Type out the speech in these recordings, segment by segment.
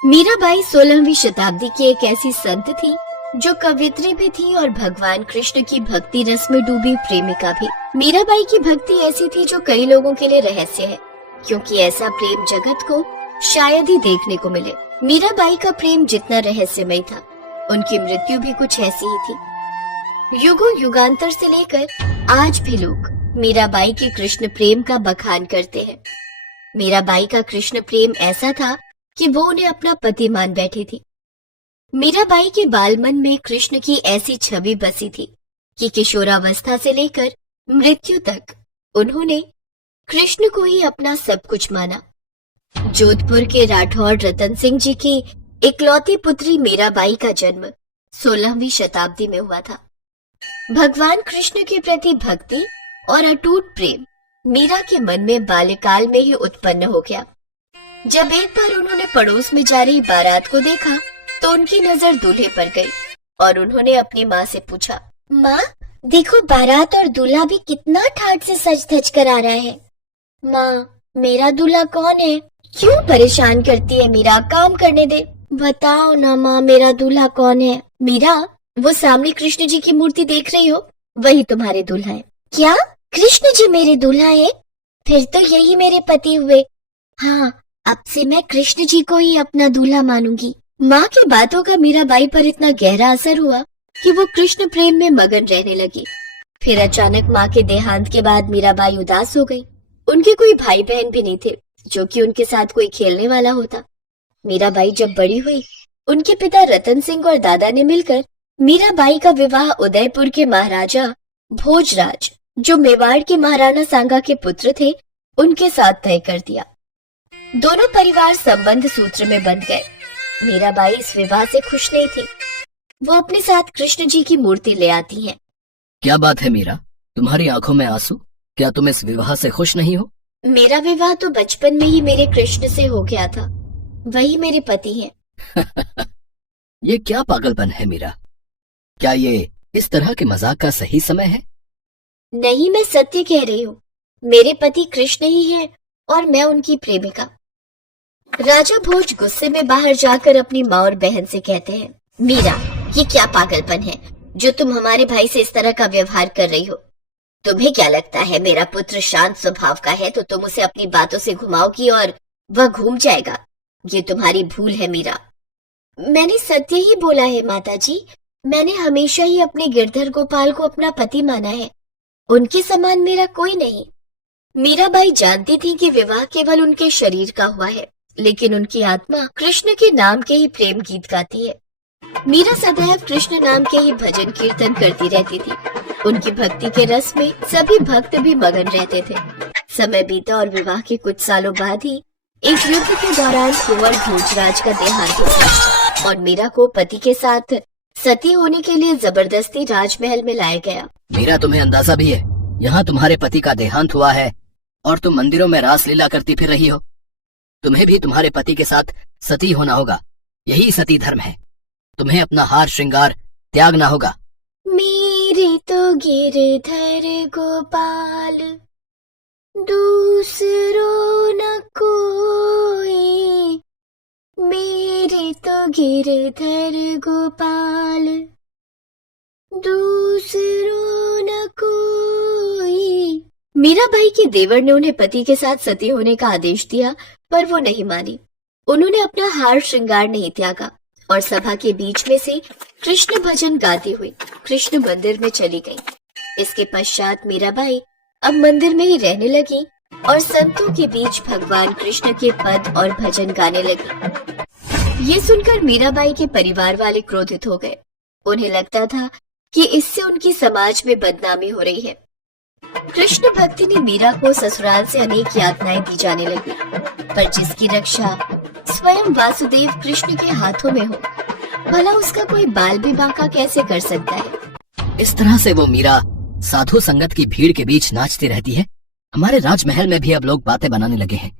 मीराबाई 16वीं शताब्दी की एक ऐसी संत थी जो कवियत्री भी थी और भगवान कृष्ण की भक्ति रस में डूबी प्रेमिका भी। मीराबाई की भक्ति ऐसी थी जो कई लोगों के लिए रहस्य है, क्योंकि ऐसा प्रेम जगत को शायद ही देखने को मिले। मीराबाई का प्रेम जितना रहस्यमय था, उनकी मृत्यु भी कुछ ऐसी ही थी। युगों युगांतर से लेकर आज भी लोग मीराबाई के कृष्ण प्रेम का बखान करते हैं। मीराबाई का कृष्ण प्रेम ऐसा था कि वो उन्हें अपना पति मान बैठी थी। मीराबाई के बाल मन में कृष्ण की ऐसी छवि बसी थी कि किशोरावस्था से लेकर मृत्यु तक उन्होंने कृष्ण को ही अपना सब कुछ माना। जोधपुर के राठौर रतन सिंह जी की इकलौती पुत्री मीराबाई का जन्म 16वीं शताब्दी में हुआ था। भगवान कृष्ण के प्रति भक्ति और अटूट प्रेम मीरा के मन में बाल्यकाल में ही उत्पन्न हो गया। जब एक बार उन्होंने पड़ोस में जा रही बारात को देखा तो उनकी नजर दूल्हे पर गई और उन्होंने अपनी माँ से पूछा, माँ देखो बारात और दूल्हा भी कितना ठाट से सज धज कर आ रहा है। माँ मेरा दूल्हा कौन है? क्यों परेशान करती है मीरा, काम करने दे। बताओ ना माँ मेरा दूल्हा कौन है? मीरा वो सामने कृष्ण जी की मूर्ति देख रही हो, वही तुम्हारे दूल्हा है। क्या कृष्ण जी मेरे दूल्हा है? फिर तो यही मेरे पति हुए। हाँ अब से मैं कृष्ण जी को ही अपना दूल्हा मानूंगी। माँ की बातों का मीराबाई पर इतना गहरा असर हुआ कि वो कृष्ण प्रेम में मगन रहने लगी। फिर अचानक माँ के देहांत के बाद मीराबाई उदास हो गई। उनके कोई भाई बहन भी नहीं थे जो कि उनके साथ कोई खेलने वाला होता। मीराबाई जब बड़ी हुई, उनके पिता रतन सिंह और दादा ने मिलकर मीराबाई का विवाह उदयपुर के महाराजा भोजराज, जो मेवाड़ के महाराणा सांगा के पुत्र थे, उनके साथ तय कर दिया। दोनों परिवार संबंध सूत्र में बंध गए। मीराबाई इस विवाह से खुश नहीं थी। वो अपने साथ कृष्ण जी की मूर्ति ले आती हैं। क्या बात है मीरा, तुम्हारी आंखों में आंसू? क्या तुम इस विवाह से खुश नहीं हो? मेरा विवाह तो बचपन में ही मेरे कृष्ण से हो गया था, वही मेरे पति हैं। ये क्या पागलपन है मीरा? क्या ये इस तरह के मजाक का सही समय है? नहीं, मैं सत्य कह रही हूँ। मेरे पति कृष्ण ही हैं और मैं उनकी प्रेमिका। राजा भोज गुस्से में बाहर जाकर अपनी माँ और बहन से कहते हैं, मीरा ये क्या पागलपन है जो तुम हमारे भाई से इस तरह का व्यवहार कर रही हो? तुम्हें क्या लगता है मेरा पुत्र शांत स्वभाव का है तो तुम उसे अपनी बातों से घुमाओगी और वह घूम जाएगा? ये तुम्हारी भूल है मीरा। मैंने सत्य ही बोला है माताजी। मैंने हमेशा ही अपने गिरधर गोपाल को अपना पति माना है, उनके समान मेरा कोई नहीं। मीराबाई जानती थी कि विवाह केवल उनके शरीर का हुआ है, लेकिन उनकी आत्मा कृष्ण के नाम के ही प्रेम गीत गाती है। मीरा सदैव कृष्ण नाम के ही भजन कीर्तन करती रहती थी। उनकी भक्ति के रस में सभी भक्त भी मगन रहते थे। समय बीता और विवाह के कुछ सालों बाद ही एक युद्ध के दौरान कुंवर भोजराज का देहांत हुआ और मीरा को पति के साथ सती होने के लिए जबरदस्ती राजमहल में लाया गया। मीरा तुम्हें अंदाजा भी है यहाँ तुम्हारे पति का देहांत हुआ है और तुम मंदिरों में रासलीला करती फिर रही हो? तुम्हें भी तुम्हारे पति के साथ सती होना होगा, यही सती धर्म है। तुम्हें अपना हार श्रृंगार त्यागना होगा। मेरे तो गिरधर गोपाल दूसरो न कोई, मेरे तो गिरधर गोपाल दूसरो न कोई। मीराबाई के देवर ने उन्हें पति के साथ सती होने का आदेश दिया, पर वो नहीं मानी। उन्होंने अपना हार श्रृंगार नहीं त्यागा और सभा के बीच में से कृष्ण भजन गाती हुई कृष्ण मंदिर में चली गई। इसके पश्चात मीराबाई अब मंदिर में ही रहने लगी और संतों के बीच भगवान कृष्ण के पद और भजन गाने लगी। ये सुनकर मीराबाई के परिवार वाले क्रोधित हो गए। उन्हें लगता था कि इससे उनकी समाज में बदनामी हो रही है। कृष्ण भक्ति ने मीरा को ससुराल से अनेक यातनाएं दी जाने लगी, पर जिसकी रक्षा स्वयं वासुदेव कृष्ण के हाथों में हो, भला उसका कोई बाल भी बांका कैसे कर सकता है? इस तरह से वो मीरा साधु संगत की भीड़ के बीच नाचती रहती है। हमारे राजमहल में भी अब लोग बातें बनाने लगे हैं।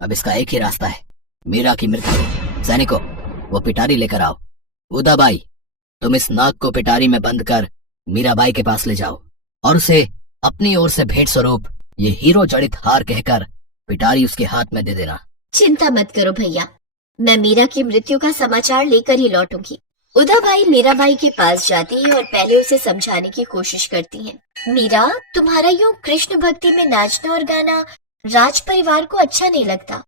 अब इसका एक ही रास्ता है, मीरा की मृत्यु। सैनिकों, वो पिटारी लेकर आओ। उदाबाई, तुम इस नाग को पिटारी में बंद कर मीराबाई के पास ले जाओ और उसे अपनी ओर से भेंट स्वरूप ये हीरो जड़ित हार कहकर पिटारी उसके हाथ में दे देना। चिंता मत करो भैया, मैं मीरा की मृत्यु का समाचार लेकर ही लौटूंगी। उदाबाई मीराबाई के पास जाती है और पहले उसे समझाने की कोशिश करती है। मीरा, तुम्हारा यूं कृष्ण भक्ति में नाचना और गाना राज परिवार को अच्छा नहीं लगता।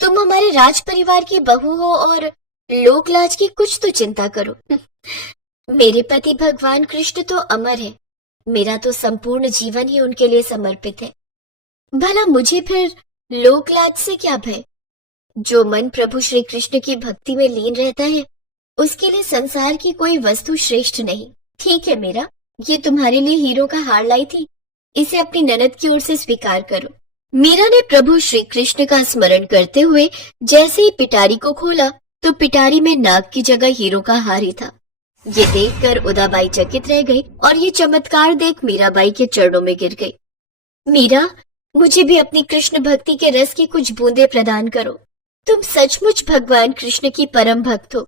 तुम हमारे राज परिवार की बहू हो और लोक लाज की कुछ तो चिंता करो। मेरे पति भगवान कृष्ण तो अमर है, मेरा तो संपूर्ण जीवन ही उनके लिए समर्पित है। भला मुझे फिर लोक लाज से क्या भय? जो मन प्रभु श्री कृष्ण की भक्ति में लीन रहता है उसके लिए संसार की कोई वस्तु श्रेष्ठ नहीं। ठीक है मीरा, ये तुम्हारे लिए हीरो का हार लाई थी, इसे अपनी ननद की ओर से स्वीकार करो। मीरा ने प्रभु श्री कृष्ण का स्मरण करते हुए जैसे ही पिटारी को खोला तो पिटारी में नाग की जगह हीरो का हार ही था। ये देखकर उदाबाई चकित रह गई और ये चमत्कार देख मीराबाई के चरणों में गिर गई। मीरा, मुझे भी अपनी कृष्ण भक्ति के रस की कुछ बूंदें प्रदान करो। तुम सचमुच भगवान कृष्ण की परम भक्त हो।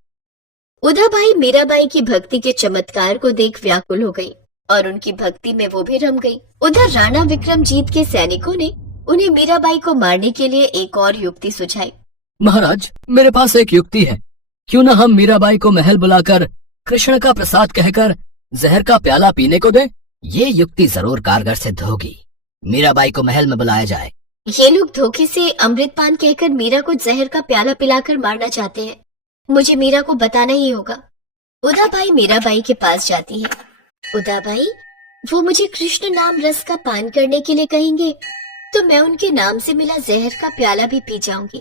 उदाबाई मीराबाई की भक्ति के चमत्कार को देख व्याकुल हो गई और उनकी भक्ति में वो भी रम गई। उधर राणा विक्रमजीत के सैनिकों ने उन्हें मीराबाई को मारने के लिए एक और युक्ति सुझाई। महाराज, मेरे पास एक युक्ति है। क्यों न हम मीराबाई को महल बुलाकर कृष्ण का प्रसाद कहकर जहर का प्याला पीने को दें? ये युक्ति जरूर कारगर सिद्ध होगी। मीराबाई को महल में बुलाया जाए। ये लोग धोखे से अमृतपान कहकर मीरा को जहर का प्याला पिलाकर मारना चाहते हैं। मुझे मीरा को बताना ही होगा। उदाबाई मीराबाई के पास जाती है। उदाबाई, वो मुझे कृष्ण नाम रस का पान करने के लिए कहेंगे तो मैं उनके नाम से मिला जहर का प्याला भी पी जाऊंगी।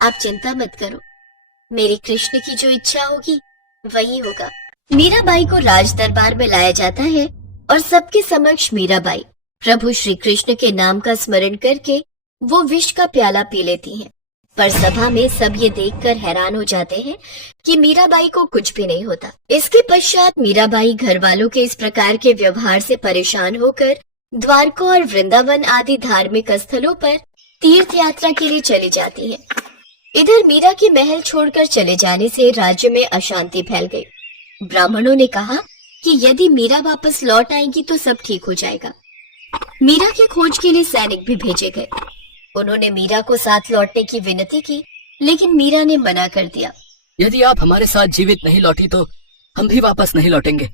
आप चिंता मत करो, मेरी कृष्ण की जो इच्छा होगी वही होगा। मीराबाई को राज दरबार में लाया जाता है और सबके समक्ष मीराबाई प्रभु श्री कृष्ण के नाम का स्मरण करके वो विष का प्याला पी लेती हैं। पर सभा में सब ये देखकर हैरान हो जाते हैं कि मीराबाई को कुछ भी नहीं होता। इसके पश्चात मीराबाई घर वालों के इस प्रकार के व्यवहार से परेशान होकर द्वारका और वृंदावन आदि धार्मिक स्थलों पर तीर्थ यात्रा के लिए चली जाती है। इधर मीरा के महल छोड़कर चले जाने से राज्य में अशांति फैल गई। ब्राह्मणों ने कहा कि यदि मीरा वापस लौट आएगी तो सब ठीक हो जाएगा। मीरा की खोज के लिए सैनिक भी भेजे गए। उन्होंने मीरा को साथ लौटने की विनती की, लेकिन मीरा ने मना कर दिया। यदि आप हमारे साथ जीवित नहीं लौटी तो हम भी वापस नहीं लौटेंगे।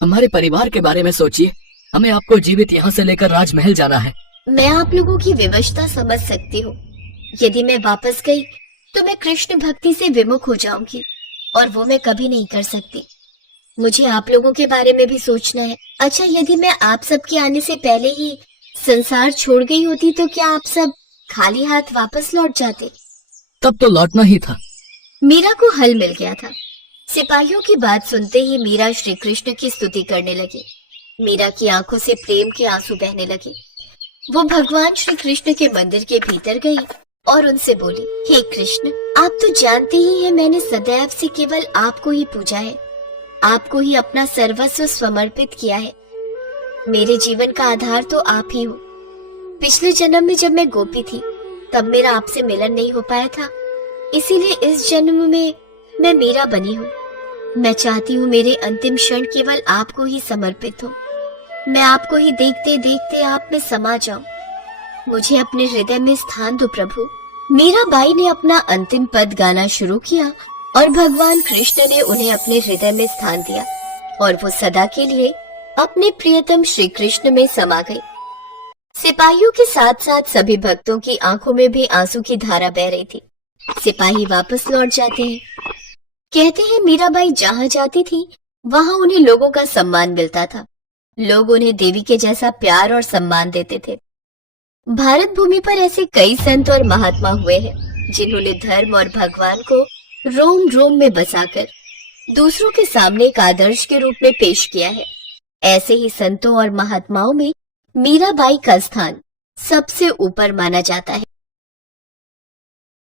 हमारे परिवार के बारे में सोचिए, हमें आपको जीवित यहाँ से लेकर राजमहल जाना है। मैं आप लोगों की विवशता समझ सकती हूँ। यदि मैं वापस गई तो मैं कृष्ण भक्ति से विमुख हो जाऊंगी और वो मैं कभी नहीं कर सकती। मुझे आप लोगों के बारे में भी सोचना है। अच्छा, यदि मैं आप सबके आने से पहले ही संसार छोड़ गई होती तो क्या आप सब खाली हाथ वापस लौट जाते? तब तो लौटना ही था। मीरा को हल मिल गया था। सिपाहियों की बात सुनते ही मीरा श्री कृष्ण की स्तुति करने लगी। मीरा की आंखों से प्रेम के आंसू बहने लगे। वो भगवान श्री कृष्ण के मंदिर के भीतर गई और उनसे बोली, हे कृष्ण, आप तो जानते ही हैं मैंने सदैव से केवल आपको ही पूजा है, आपको ही अपना सर्वस्व समर्पित किया है। मेरे जीवन का आधार तो आप ही हो। पिछले जन्म में जब मैं गोपी थी तब मेरा आपसे मिलन नहीं हो पाया था, इसीलिए इस जन्म में मैं मीरा बनी हूँ। मैं चाहती हूँ मेरे अंतिम क्षण केवल आपको ही समर्पित हो। मैं आपको ही देखते देखते आप में समा जाऊं। मुझे अपने हृदय में स्थान दो प्रभु। मीराबाई ने अपना अंतिम पद गाना शुरू किया और भगवान कृष्ण ने उन्हें अपने हृदय में स्थान दिया और वो सदा के लिए अपने प्रियतम श्री कृष्ण में समा गई। सिपाहियों के साथ साथ सभी भक्तों की आंखों में भी आंसू की धारा बह रही थी। सिपाही वापस लौट जाते हैं। कहते हैं मीराबाई जहाँ जाती थी वहाँ उन्हें लोगों का सम्मान मिलता था। लोग उन्हें देवी के जैसा प्यार और सम्मान देते थे। भारत भूमि पर ऐसे कई संत और महात्मा हुए हैं जिन्होंने धर्म और भगवान को रोम रोम में बसाकर दूसरों के सामने एक आदर्श के रूप में पेश किया है। ऐसे ही संतों और महात्माओं में मीराबाई का स्थान सबसे ऊपर माना जाता है।